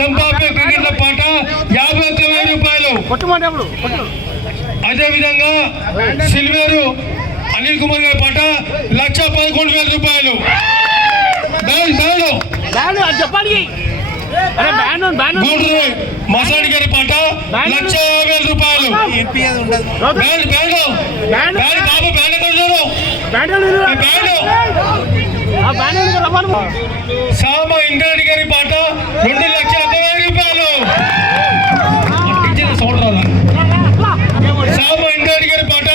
చంపాపే క్రికెట్ల పాట 51,000 రూపాయలు. అదేవిధంగా సిల్వేరు అనిల్ కుమార్ గారి పాట 1,11,000 రూపాయలు. మసాడి గారి పాట 1,50,000 రూపాయలు. సామ ఇంద్రారెడ్డి గారి పాట 2,60,000 రూపాయలు. సామ ఇంద్రారెడ్డి గారి పాట,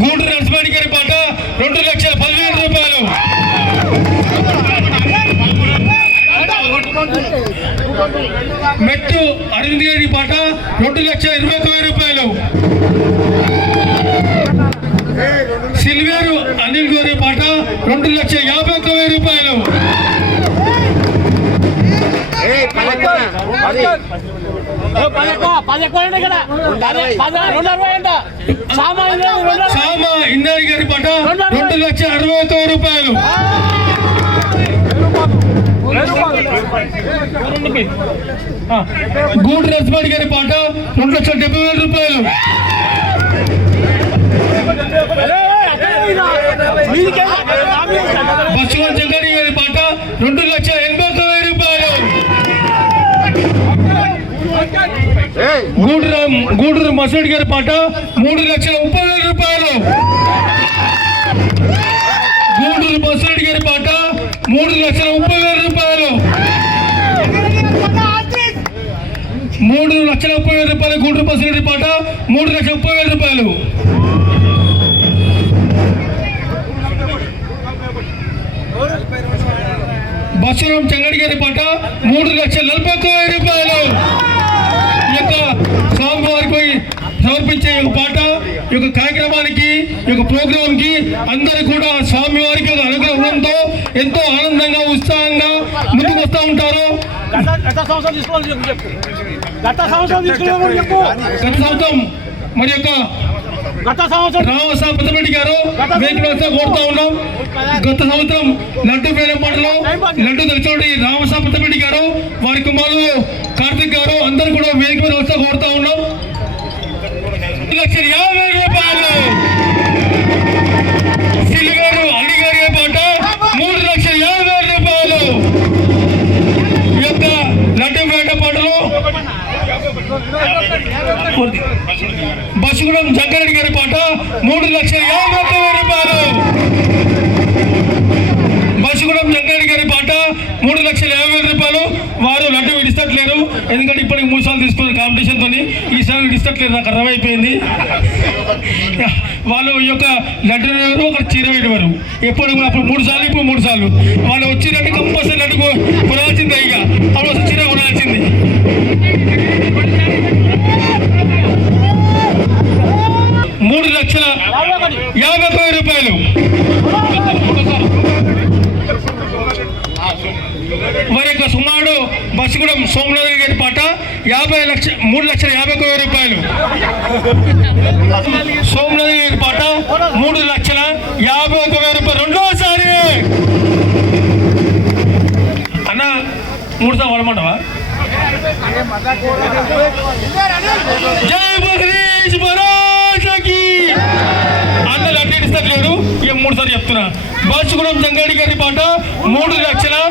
గూడూరు నరసింహారెడ్డి గారి పాట 2,10,000 రూపాయలు. మెట్టు అరవింద్ గారి పాట 2,21,000 రూపాయలు. సిల్వేరు అనిల్ గారి పాట 2,51,000 రూపాయలు. సామ ఇందారి గారి పాట 2,60,000 రూపాయలు. గూడు నరసింహారెడ్డి గారి పాట 2,70,000 రూపాయలు. బస్సువన్ జంగారెడ్డి గారి పాట 2,80,000 రూపాయలు. గూడూరు మసూడి గారి పాట 3,30,000 రూపాయలు. గూడూరు మసూడి గారి పాట 3,30,000 రూపాయలు. 3,30,000 రూపాయలు. గూడూరు మసూడి పాట 3,30,000 రూపాయలు. బస్సురాం చెంగడి గారి పాట 3,40,000 రూపాయలు. ఈ యొక్క స్వామివారికి సమర్పించే ఈ పాట ఈ యొక్క కార్యక్రమానికి ఈ యొక్క ప్రోగ్రామ్ కి అందరూ కూడా స్వామివారికి అనుగ్రహంతో ఎంతో ఆనందంగా ఉత్సాహంగా ముందుకు వస్తూ ఉంటారు. గత సంవత్సరం మరి యొక్క రామసాబ్ పెద్దరెడ్డి గారు కోరుతా ఉన్నాం. గత సంవత్సరం లడ్డు వేలంపాటలో లడ్డు తెచ్చుకోండి రామసాబ్ పెద్దరెడ్డి గారు, వారి కుమారులు కార్తిక్ గారు అందరూ కూడా వేదిక మీద వస్తా కోరుతా ఉన్నాం. 1,50,000 రూపాయలు. సిల్వేరు అలీ గారి పాట 3,50,000 రూపాయలు. ఈ యొక్క లడ్డు వేలంపాటలో బస్సుగూడెం జంగారెడ్డి గారి పాట 3,50,000 రూపాయలు. బస్సుగూడెం జంగారెడ్డి గారి పాట 3,50,000 రూపాయలు. వారు లడ్డు విడిస్తట్లేరు, ఎందుకంటే ఇప్పటికి 3 సార్లు తీసుకున్న కాంపిటీషన్ తోని ఈసారి విడిస్తట్లేదు. నాకు అర్థమైపోయింది. వాళ్ళు ఈ యొక్క లడ్డు ఒక చీర వేయడం ఎప్పుడు అప్పుడు 3 సార్లు ఇప్పుడు 3 సార్లు వాళ్ళు వచ్చినట్టు కంపల్సరీ లడ్డు కొనాల్సిందే. ఇక అప్పుడు చీర కొనాల్సింది. 3,50,000 రూపాయలు. మరి యొక్క సుమారు బస్సుగూడెం సోమనాథ్ గారి పాట 3,50,000 రూపాయలు. సోమనాథ్ గారి పాట 3,50,000 రూపాయలు. రెండోసారి అన్న 3 సార్లు పడమంటావా? జై బగ్రీష్ భరోసాకి అన్నలు అడ్డేస్తలేడు. ఇక 3 సార్లు చెప్తున్నా. బస్సుగూడెం జంగారెడ్డి గారి పాట 3,50,000